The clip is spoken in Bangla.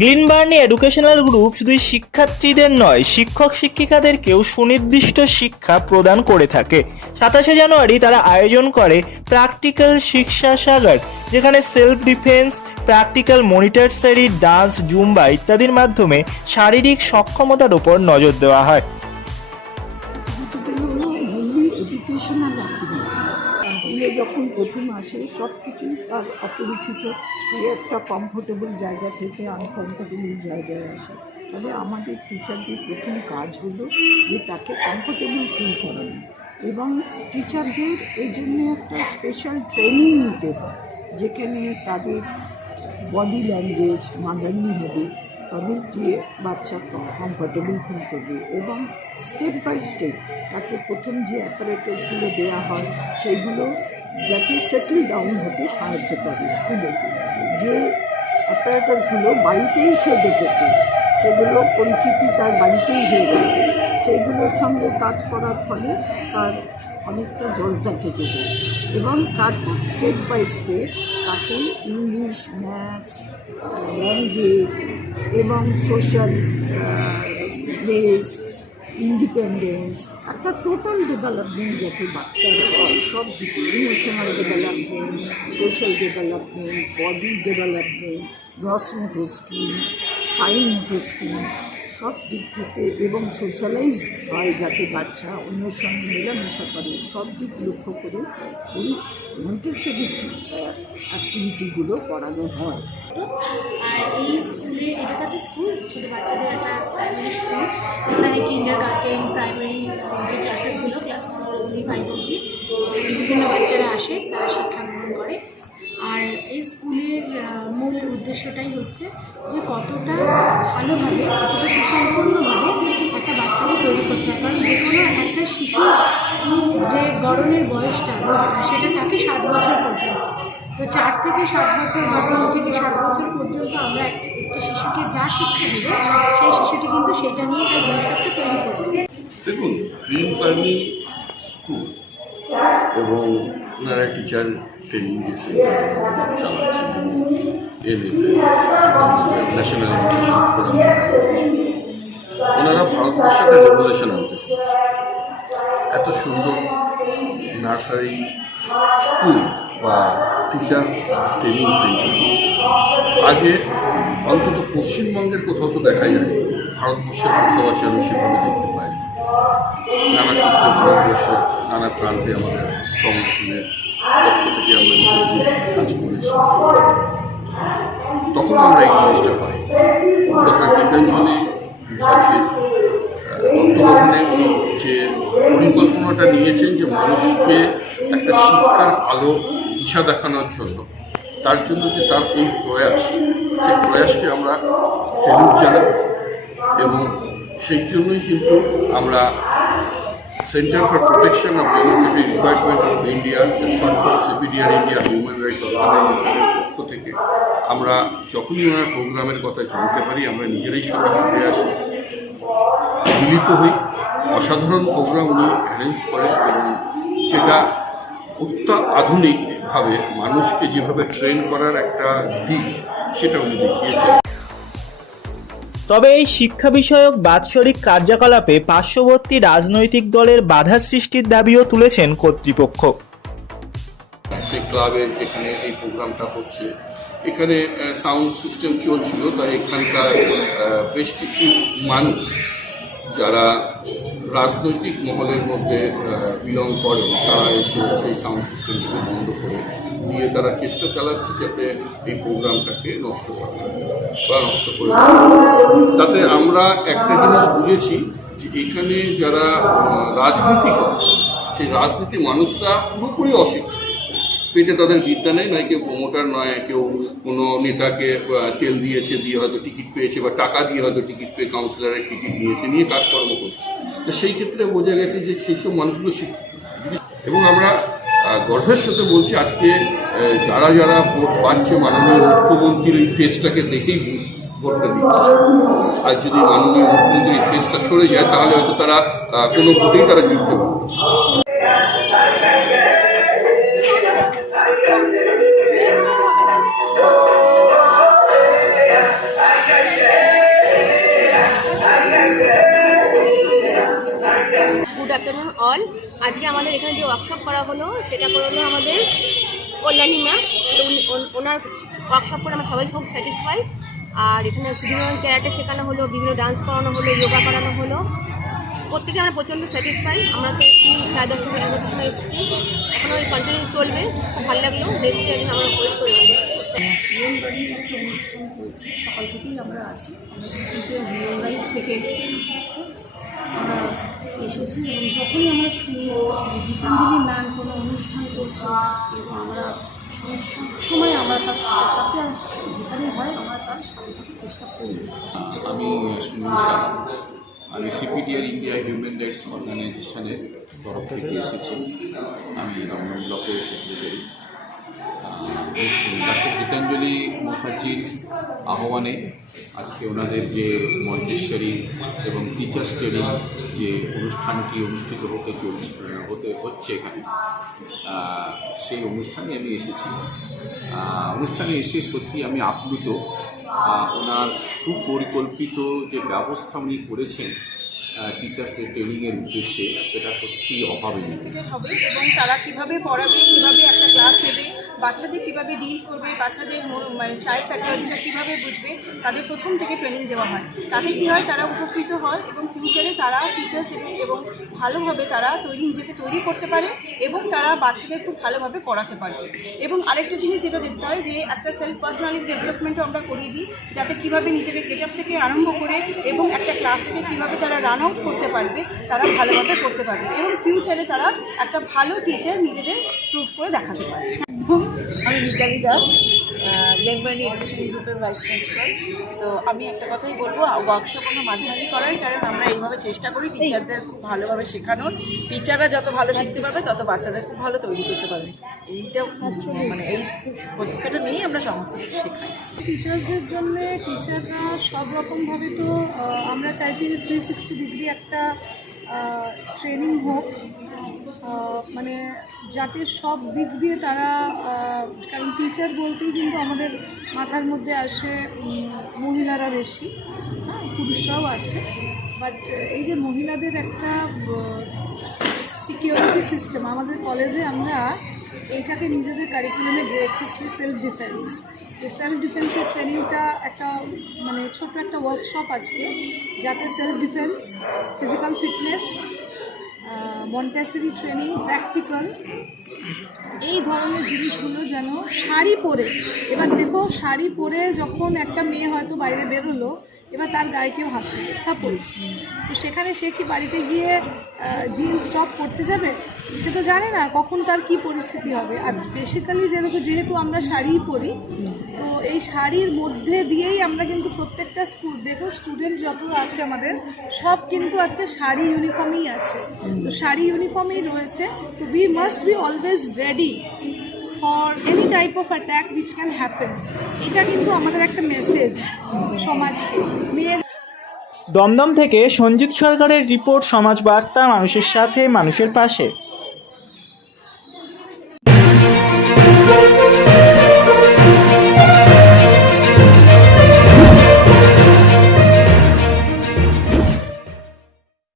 গ্লিনবার্নি এডুকেশনাল গ্রুপ শুধু শিক্ষার্থীদের নয়, শিক্ষক শিক্ষিকাদেরকেও সুনির্দিষ্ট শিক্ষা প্রদান করে থাকে। সাতাশে জানুয়ারি তারা আয়োজন করে প্র্যাকটিক্যাল শিক্ষা সাগর, যেখানে self defence, practical monitor study dance, Zumba ইত্যাদির মাধ্যমে শারীরিক সক্ষমতার ওপর নজর দেওয়া হয়। প্রথম আসে সব কিছুই তার অপরিচিত একটা কমফোর্টেবল জায়গা থেকে আনকমফোর্টেবল জায়গায় আসে। তবে আমাদের টিচারদের প্রথম কাজ হলো যে তাকে কমফোর্টেবল ফিল করানো এবং টিচারদের এই জন্য একটা স্পেশাল ট্রেনিং নিতে হয়, যেখানে তাদের বডি ল্যাঙ্গুয়েজ মাদারলি হবে তবে যে বাচ্চা কমফর্টেবল ফিল করবে এবং স্টেপ বাই স্টেপ তাকে প্রথম যে অ্যাপারেটাসগুলো দেওয়া হয়, সেইগুলো যাতে সেটেল ডাউন হতে সাহায্য করে স্কুলে যে অ্যাপারেটাসগুলো বাড়িতেই সে দেখেছে, সেগুলো পরিচিতি তার বাড়িতেই হয়ে গেছে, সেইগুলোর সঙ্গে কাজ করার ফলে তার অনেকটা জলটা কেটে যায় এবং তারপর স্টেপ বাই স্টেপ তাকে ইংলিশ ম্যাথস ল্যাঙ্গুয়েজ এবং সোশ্যাল প্লেস ইন্ডিপেন্ডেন্স একটা টোটাল ডেভেলপমেন্ট যাতে বাচ্চারা হয় সব দিকে emotional development social development body development gross motor skill fine motor skill সব দিক থেকে এবং সোশ্যালাইজ হয় যাতে বাচ্চা অন্যের সঙ্গে মেলামেশা করে। সব দিক লক্ষ্য করে এই মন্টেসরি অ্যাক্টিভিটিগুলো করানো হয়। আর এই স্কুলে, এটা স্কুল বাচ্চাদের একটা স্কুল প্রাইমারি যে ক্লাসেসগুলো ক্লাস ফোর ফাইভ বিভিন্ন বাচ্চারা আসে, তারা শিক্ষা উদ্দেশ্যটাই হচ্ছে যে কতটা ভালোভাবে, কতটা সুসম্পন্নভাবে একটা বাচ্চাকে তৈরি করতে হয়। কারণ যে কোনো একটা শিশু যে গরমের বয়সটা, সেটা থাকে সাত বছর পর্যন্ত। তো চার থেকে সাত বছর বা তিন থেকে সাত বছর পর্যন্ত আমরা একটা শিশুকে যা শিক্ষা দেবো, সেই শিশুটি কিন্তু সেটা নিয়ে তার ভবিষ্যৎটা তৈরি করবে। দেখুন এবং টিচার ট্রেনিং সেন্টার চালাচ্ছেন N F A national education forum ওনারা ভারতবর্ষে একটা রেভলিউশন আনতে এত সুন্দর নার্সারি স্কুল বা টিচার ট্রেনিং সেন্টার আগে অন্তত পশ্চিমবঙ্গের কোথাও তো দেখা যায় ভারতবর্ষের কোথাও আমি সেভাবে দেখতে পাই নানা সূত্রে ভারতবর্ষের নানা প্রান্তে আমাদের পক্ষ তখন আমরা এই জিনিসটা পাই। ডক্টর গীতাঞ্জলি মুখার্জির তত্ত্বাবধানে উনি যে পরিকল্পনাটা নিয়েছেন যে মানুষকে একটা শিক্ষার আলো, দিশা দেখানোর জন্য, তার জন্য যে তার এই প্রয়াস, সেই প্রয়াসকে আমরা সেলুট জানাই এবং সেই জন্যই কিন্তু আমরা centre for protection of democratic requirement of India short for CPDR India human rights অর্গানাইজেশনের পক্ষ থেকে আমরা যখনই ওনার প্রোগ্রামের কথা জানতে পারি, আমরা নিজেরাই সবাই ছুটে আসি। মিলিত হই, অসাধারণ প্রোগ্রাম উনি অ্যারেঞ্জ করেন এবং যেটা অত্যাধুনিকভাবে মানুষকে যেভাবে ট্রেন করার একটা দিক, সেটা উনি দেখিয়েছেন। তবে এই শিক্ষা বিষয়ক বাৎসরিক কার্যকলাপে পার্শ্ববর্তী রাজনৈতিক দলের বাধা সৃষ্টির দাবিও তুলেছেন কর্তৃপক্ষ। সেই ক্লাবের যেখানে এই প্রোগ্রামটা হচ্ছে। এখানে সাউন্ড সিস্টেম চলছিল, তাই এখানকার বেশ কিছু মানুষ যারা রাজনৈতিক মহলের মধ্যে বিলং করেন, তারা এসে সেই সাউন্ড সিস্টেমটাকে বন্ধ করে দিয়ে তারা চেষ্টা চালাচ্ছে যাতে এই প্রোগ্রামটাকে নষ্ট করা বা নষ্ট করে তাতে আমরা একটা জিনিস বুঝেছি যে এখানে যারা রাজনীতি করে সেই রাজনীতি মানুষরা পুরোপুরি অশিক্ষিত। পেটে তাদের বিদ্যা নেই, নয় কেউ প্রমোটার নয় কেউ কোনো নেতাকে তেল দিয়েছে, দিয়ে হয়তো টিকিট পেয়েছে বা টাকা দিয়ে হয়তো টিকিট পেয়ে কাউন্সিলরের টিকিট নিয়েছে, নিয়ে কাজকর্ম করছে। তো সেই ক্ষেত্রে বোঝা গেছে যে সেই সব মানুষগুলো শিক্ষিত। এবং আমরা গর্বের সাথে বলছি, আজকে যারা যারা ভোট পাচ্ছে মাননীয় মুখ্যমন্ত্রীর ওই ফেসটাকে দেখেই ভোটটা দিচ্ছে আর যদি মাননীয় মুখ্যমন্ত্রীর ফেসটা সরে যায়, তাহলে হয়তো তারা কোনো ভোটেই তারা জিততে পারবে Thank you. আফটারনুন অল আজকে আমাদের এখানে যে ওয়ার্কশপ করা হলো, সেটা করল আমাদের কল্যাণী ম্যাম তো ওনার ওয়ার্কশপ করে আমরা সবাই খুব স্যাটিসফাই আর এখানে বিভিন্ন ক্যারাটে শেখানো হলো, বিভিন্ন ডান্স করানো হলো যোগা করানো হলো। প্রত্যেকে আমরা প্রচণ্ড স্যাটিসফাই আমরা তো এসেছি, সাড়ে দশটা এগারোটার এসেছি। ওই কন্টিনিউ চলবে। খুব ভালো লাগল। নেক্সট একদিন আমরা ওয়েট করে বাড়ির একটা অনুষ্ঠান হয়েছে সকাল থেকেই আমরা আছি আমরা সিটিতে হিরণ রাইস থেকে আমরা এসেছি এবং যখনই আমরা শুনি যে গীতাঞ্জলি ম্যাম কোনো অনুষ্ঠান করছে কিন্তু আমরা সময় আমরা তার সাথে থাকতে যেখানে হয় আমরা তার সাথে থাকতে চেষ্টা করি আমি সুনীল শাহ আমি সিপিডিআর ইন্ডিয়া হিউম্যান রাইটস অর্গানাইজেশনের তরফ থেকে এসেছি। আমি রমন ব্লকের সেক্রেটারি ডাক্তার গীতাঞ্জলি মুখার্জির আহ্বানে আজকে ওনাদের যে মন্টেশ্বরী এবং টিচার্স ট্রেনিং যে অনুষ্ঠানটি অনুষ্ঠিত হতে চলছে, হতে হচ্ছে এখানে সেই অনুষ্ঠানে আমি এসেছি। অনুষ্ঠানে এসে সত্যি আমি আপ্লুত। ওনার সুপরিকল্পিত যে ব্যবস্থা উনি করেছেন টিচার্সদের ট্রেনিংয়ের উদ্দেশ্যে সেটা সত্যি অভাবনীয়। হবে এবং তারা কীভাবে পড়াবে, কীভাবে একটা ক্লাস নেবে, বাচ্চাদের কীভাবে ডিল করবে, বাচ্চাদের মানে চাইল্ড সাইকোলজিটা কীভাবে বুঝবে, তাদের প্রথম থেকে ট্রেনিং দেওয়া হয়। তাতে কী হয়, তারা উপকৃত হয় এবং ফিউচারে তারা টিচার্স এবং ভালোভাবে তারা তৈরি, নিজেকে তৈরি করতে পারে এবং তারা বাচ্চাদের খুব ভালোভাবে পড়াতে পারে এবং আরেকটা জিনিস যেটা দেখতে হয় যে, একটা সেলফ পার্সোনালিটি ডেভেলপমেন্টও আমরা করিয়ে দিই, যাতে কীভাবে নিজেকে গেট আপ থেকে আরম্ভ করে এবং একটা ক্লাস থেকে কীভাবে তারা রান আউট করতে পারবে, তারা ভালোভাবে করতে পারবে এবং ফিউচারে তারা একটা ভালো টিচার নিজেদের প্রুভ করে দেখাতে পারে আমি মিতালি দাস। লেনবার্নি এডুকেশন গ্রুপের ভাইস প্রিন্সিপাল। তো আমি একটা কথাই বলব ওয়ার্কশপ আমরা মাঝে মাঝে করার কারণ আমরা এইভাবে চেষ্টা করি টিচারদের খুব ভালোভাবে শেখানোর। টিচাররা যত ভালো শিখতে পারবে, তত বাচ্চাদের খুব ভালো তৈরি করতে পারবে। এইটা মানে এই পদ্ধতিটা নিয়েই আমরা সমস্ত কিছু শেখাই। টিচার্সদের জন্য টিচাররা সব রকমভাবে তো আমরা চাইছি যে থ্রি সিক্সটি ডিগ্রি একটা ট্রেনিং হোক। মানে যাতে সব দিক দিয়ে তারা কারণ টিচার বলতেই কিন্তু আমাদের মাথার মধ্যে আসে মহিলারা বেশি হ্যাঁ পুরুষরাও আছে বাট এই যে মহিলাদের একটা সিকিউরিটি সিস্টেম আমাদের কলেজে আমরা এইটাকে নিজেদের কারিকুলামে রেখেছি সেলফ ডিফেন্স সেলফ ডিফেন্সের ট্রেনিংটা একটা মানে ছোট্ট একটা ওয়ার্কশপ আজকে, যাতে self defence physical fitness Montessori training practical এই ধরনের জিনিসগুলো যেন শাড়ি পরে, এবার দেখো শাড়ি পরে যখন একটা মেয়ে হয়তো বাইরে বেরোলো এবার তার গায়ে কেউ হাত সাপোজ তো সেখানে সে কি বাড়িতে গিয়ে জিন্স টপ করতে যাবে? সে তো জানে না কখন তার কি পরিস্থিতি হবে। আর বেসিক্যালি যেরকম যেহেতু আমরা শাড়িই পরি, তো এই শাড়ির মধ্যে দিয়েই আমরা কিন্তু প্রত্যেকটা স্কুল দেখো স্টুডেন্ট যত আছে আমাদের, সব কিন্তু আজকে শাড়ি ইউনিফর্মেই আছে। তো শাড়ি ইউনিফর্মেই রয়েছে। তো we must be always ready for any type of attack which can happen এটা কিন্তু আমাদের একটা মেসেজ সমাজকে। মেয়ের দমদম থেকে সঞ্জিত সরকারের রিপোর্ট সমাজ বার্তা মানুষের সাথে মানুষের পাশে।